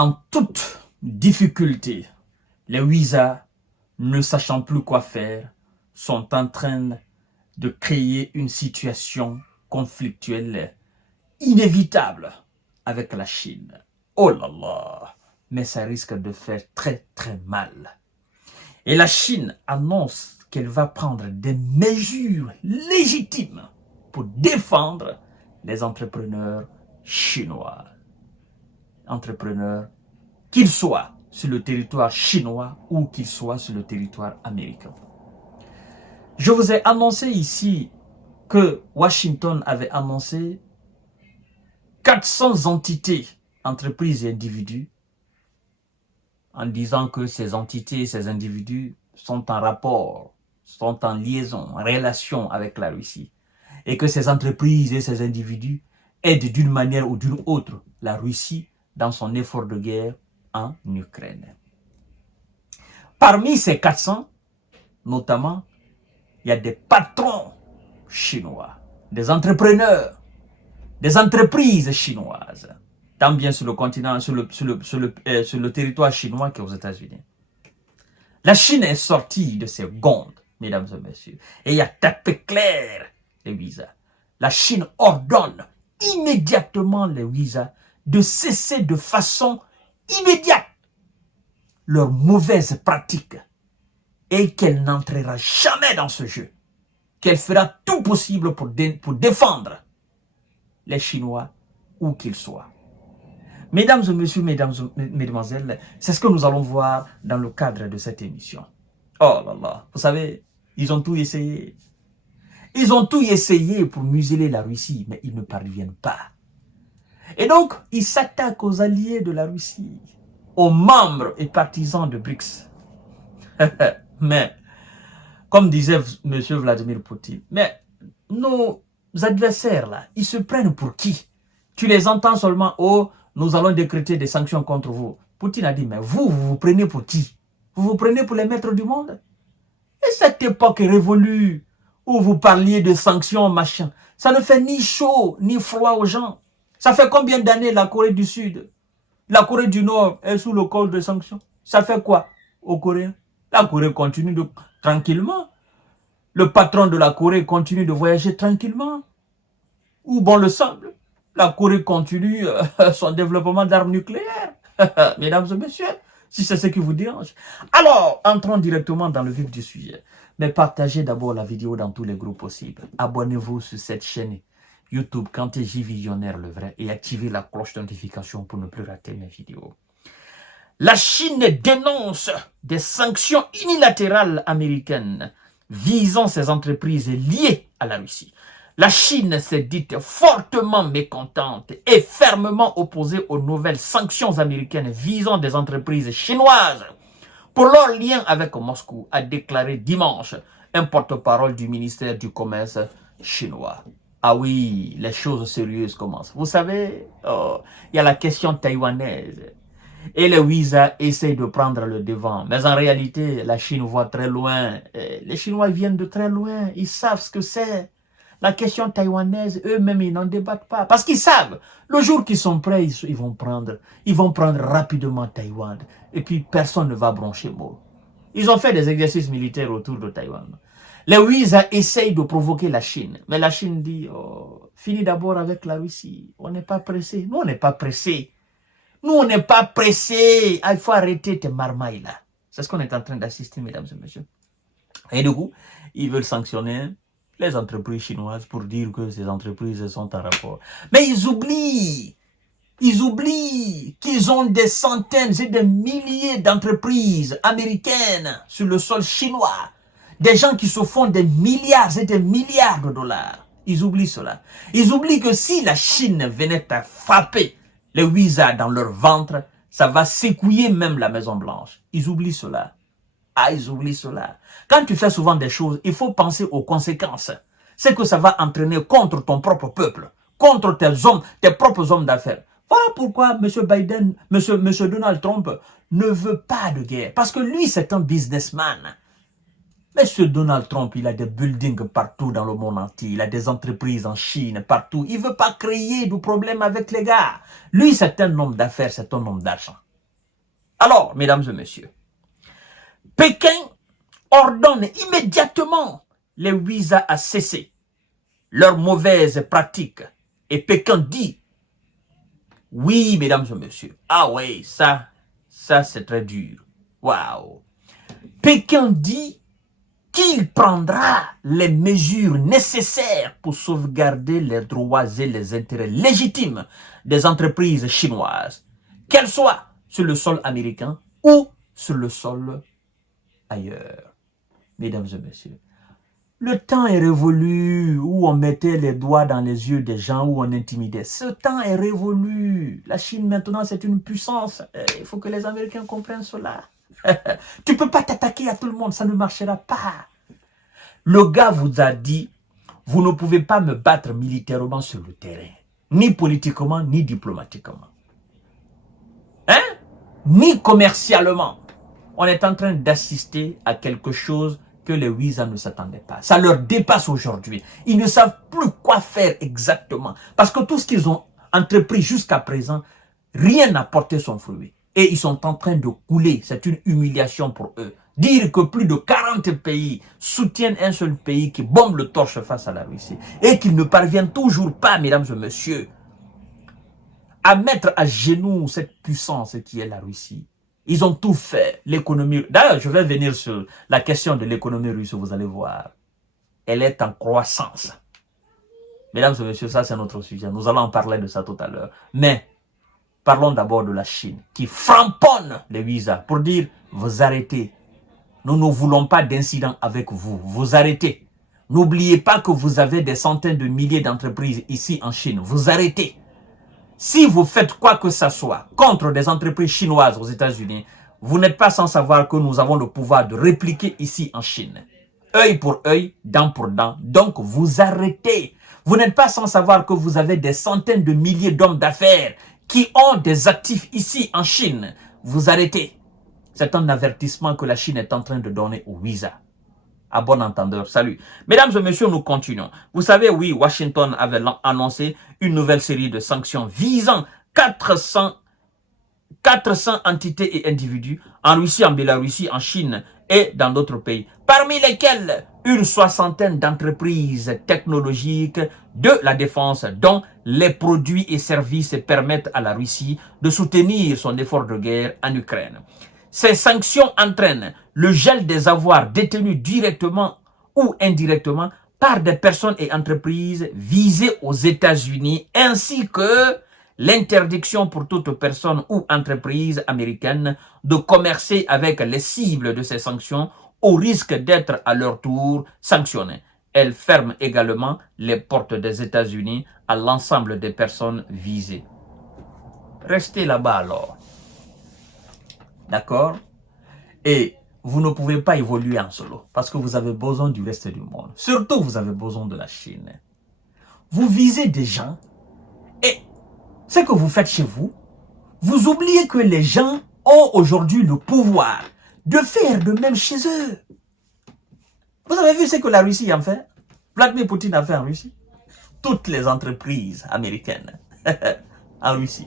en toute difficulté, les Ouïsa, ne sachant plus quoi faire, sont en train de créer une situation conflictuelle inévitable avec la Chine. Oh là là, mais ça risque de faire très très mal. Et la Chine annonce qu'elle va prendre des mesures légitimes pour défendre les entrepreneurs chinois. Entrepreneurs, qu'ils soient sur le territoire chinois ou qu'ils soient sur le territoire américain. Je vous ai annoncé ici que Washington avait annoncé 400 entités, entreprises et individus, en disant que ces entités, ces individus sont en rapport, sont en liaison, en relation avec la Russie, et que ces entreprises et ces individus aident d'une manière ou d'une autre la Russie dans son effort de guerre en Ukraine. Parmi ces 400, notamment, il y a des patrons chinois, des entrepreneurs, des entreprises chinoises, tant bien sur le continent, sur le territoire chinois qu'aux États-Unis. La Chine est sortie de ses gonds, mesdames et messieurs, et il a tapé clair les visas. La Chine ordonne immédiatement les visas de cesser de façon immédiate leurs mauvaises pratiques et qu'elle n'entrera jamais dans ce jeu, qu'elle fera tout possible pour défendre les Chinois où qu'ils soient. Mesdames et messieurs, mesdemoiselles, c'est ce que nous allons voir dans le cadre de cette émission. Oh là là, vous savez, ils ont tout essayé. Ils ont tout essayé pour museler la Russie, mais ils ne parviennent pas. Et donc, ils s'attaquent aux alliés de la Russie, aux membres et partisans de BRICS. Mais, comme disait M. Vladimir Poutine, mais nos adversaires là, ils se prennent pour qui? Tu les entends seulement, oh, nous allons décréter des sanctions contre vous. Poutine a dit, mais vous prenez pour qui? Vous vous prenez pour les maîtres du monde? Et cette époque est révolue, où vous parliez de sanctions, machin, ça ne fait ni chaud, ni froid aux gens. Ça fait combien d'années la Corée du Sud, la Corée du Nord est sous le col de sanctions? Ça fait quoi aux Coréens? La Corée continue tranquillement. Le patron de la Corée continue de voyager tranquillement. Où bon le semble, la Corée continue son développement d'armes nucléaires. Mesdames et messieurs, si c'est ce qui vous dérange. Alors, entrons directement dans le vif du sujet. Mais partagez d'abord la vidéo dans tous les groupes possibles. Abonnez-vous sur cette chaîne YouTube Kanté J Visionnaire le vrai et activez la cloche de notification pour ne plus rater mes vidéos. La Chine dénonce des sanctions unilatérales américaines visant ces entreprises liées à la Russie. La Chine s'est dite fortement mécontente et fermement opposée aux nouvelles sanctions américaines visant des entreprises chinoises pour leur lien avec Moscou, a déclaré dimanche un porte-parole du ministère du Commerce chinois. Ah oui, les choses sérieuses commencent. Vous savez, il y a la question taïwanaise. Et les Ouïsa essayent de prendre le devant. Mais en réalité, la Chine voit très loin. Les Chinois viennent de très loin. Ils savent ce que c'est. La question taïwanaise, eux-mêmes, ils n'en débattent pas. Parce qu'ils savent, le jour qu'ils sont prêts, ils vont prendre rapidement Taïwan. Et puis, personne ne va broncher mot. Ils ont fait des exercices militaires autour de Taïwan. Les Ouïsa essayent de provoquer la Chine. Mais la Chine dit, oh, finis d'abord avec la Russie. On n'est pas pressé. Nous, on n'est pas pressé. Nous, on n'est pas pressé. Il faut arrêter tes marmailles là. C'est ce qu'on est en train d'assister, mesdames et messieurs. Et du coup, ils veulent sanctionner les entreprises chinoises pour dire que ces entreprises sont en rapport. Mais ils oublient qu'ils ont des centaines et des milliers d'entreprises américaines sur le sol chinois. Des gens qui se font des milliards et des milliards de dollars. Ils oublient cela. Ils oublient que si la Chine venait à frapper les Ouïsa dans leur ventre, ça va secouer même la Maison Blanche. Ils oublient cela. Ah, ils oublient cela. Quand tu fais souvent des choses, il faut penser aux conséquences. C'est que ça va entraîner contre ton propre peuple, contre tes propres hommes d'affaires. Voilà pourquoi M. Biden, M. Donald Trump ne veut pas de guerre. Parce que lui, c'est un businessman. M. Donald Trump, il a des buildings partout dans le monde entier. Il a des entreprises en Chine, partout. Il ne veut pas créer de problème avec les gars. Lui, c'est un homme d'affaires, c'est un homme d'argent. Alors, mesdames et messieurs, Pékin ordonne immédiatement les visas à cesser leurs mauvaises pratiques. Et Pékin dit, oui, mesdames et messieurs, ah oui, ça c'est très dur. Waouh. Pékin dit qu'il prendra les mesures nécessaires pour sauvegarder les droits et les intérêts légitimes des entreprises chinoises, qu'elles soient sur le sol américain ou sur le sol ailleurs. Mesdames et messieurs, le temps est révolu où on mettait les doigts dans les yeux des gens, où on intimidait. Ce temps est révolu. La Chine maintenant c'est une puissance. Il faut que les Américains comprennent cela. Tu ne peux pas t'attaquer à tout le monde, ça ne marchera pas. Le gars vous a dit, vous ne pouvez pas me battre militairement sur le terrain, ni politiquement, ni diplomatiquement. Hein? Ni commercialement. On est en train d'assister à quelque chose que les Ouïsa ne s'attendaient pas. Ça leur dépasse aujourd'hui. Ils ne savent plus quoi faire exactement. Parce que tout ce qu'ils ont entrepris jusqu'à présent, rien n'a porté son fruit. Et ils sont en train de couler. C'est une humiliation pour eux. Dire que plus de 40 pays soutiennent un seul pays qui bombe le torche face à la Russie. Et qu'ils ne parviennent toujours pas, mesdames et messieurs, à mettre à genoux cette puissance qui est la Russie. Ils ont tout fait. L'économie... D'ailleurs, je vais venir sur la question de l'économie russe, vous allez voir. Elle est en croissance. Mesdames et messieurs, ça c'est notre sujet. Nous allons en parler de ça tout à l'heure. Mais, parlons d'abord de la Chine, qui framponne les visas pour dire, vous arrêtez. Nous ne voulons pas d'incident avec vous. Vous arrêtez. N'oubliez pas que vous avez des centaines de milliers d'entreprises ici en Chine. Vous arrêtez. Si vous faites quoi que ce soit contre des entreprises chinoises aux États-Unis, vous n'êtes pas sans savoir que nous avons le pouvoir de répliquer ici en Chine. Œil pour œil, dent pour dent. Donc, vous arrêtez. Vous n'êtes pas sans savoir que vous avez des centaines de milliers d'hommes d'affaires qui ont des actifs ici en Chine. Vous arrêtez. C'est un avertissement que la Chine est en train de donner au visa. À bon entendeur, salut. Mesdames et messieurs, nous continuons. Vous savez, oui, Washington avait annoncé une nouvelle série de sanctions visant 400 entités et individus en Russie, en Biélorussie, en Chine et dans d'autres pays, parmi lesquels une soixantaine d'entreprises technologiques de la défense dont les produits et services permettent à la Russie de soutenir son effort de guerre en Ukraine. Ces sanctions entraînent le gel des avoirs détenus directement ou indirectement par des personnes et entreprises visées aux États-Unis, ainsi que l'interdiction pour toute personne ou entreprise américaine de commercer avec les cibles de ces sanctions au risque d'être à leur tour sanctionnées. Elle ferme également les portes des États-Unis à l'ensemble des personnes visées. Restez là-bas alors. D'accord? Et vous ne pouvez pas évoluer en solo parce que vous avez besoin du reste du monde. Surtout, vous avez besoin de la Chine. Vous visez des gens et ce que vous faites chez vous, vous oubliez que les gens ont aujourd'hui le pouvoir de faire de même chez eux. Vous avez vu ce que la Russie a fait? Vladimir Poutine a fait en Russie. Toutes les entreprises américaines en Russie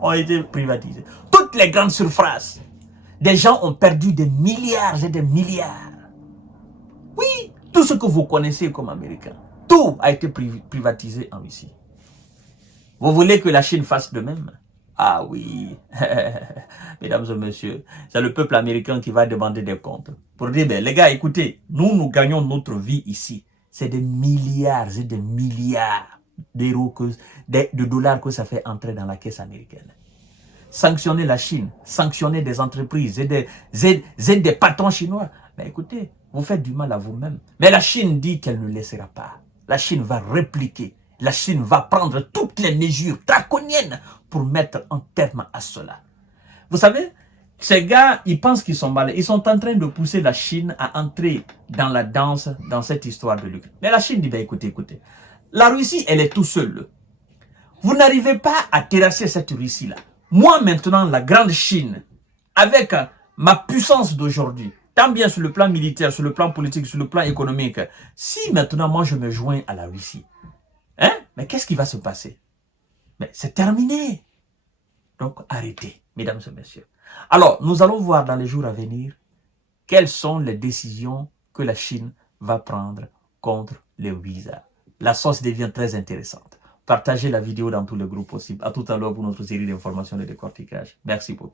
ont été privatisées. Toutes les grandes surfaces. Des gens ont perdu des milliards et des milliards. Oui, tout ce que vous connaissez comme américain, tout a été privatisé en Russie. Vous voulez que la Chine fasse de même? Ah oui, mesdames et messieurs, c'est le peuple américain qui va demander des comptes. Pour dire, ben, les gars, écoutez, nous gagnons notre vie ici. C'est des milliards et des milliards d'euros, de dollars que ça fait entrer dans la caisse américaine. Sanctionner la Chine, sanctionner des entreprises et des patrons chinois. Mais écoutez, vous faites du mal à vous-même. Mais la Chine dit qu'elle ne laissera pas. La Chine va répliquer. La Chine va prendre toutes les mesures draconiennes pour mettre un terme à cela. Vous savez, ces gars, ils pensent qu'ils sont malins. Ils sont en train de pousser la Chine à entrer dans la danse, dans cette histoire de l'Ukraine. Mais la Chine dit, ben écoutez, la Russie, elle est tout seule. Vous n'arrivez pas à terrasser cette Russie-là. Moi, maintenant, la grande Chine, avec ma puissance d'aujourd'hui, tant bien sur le plan militaire, sur le plan politique, sur le plan économique, si maintenant, moi, je me joins à la Russie, hein? Mais qu'est-ce qui va se passer? Mais c'est terminé. Donc, arrêtez. mesdames et messieurs. Alors, nous allons voir dans les jours à venir quelles sont les décisions que la Chine va prendre contre les visas. La sauce devient très intéressante. Partagez la vidéo dans tous les groupes possibles. À tout à l'heure pour notre série d'informations et de décortiquage. Merci beaucoup.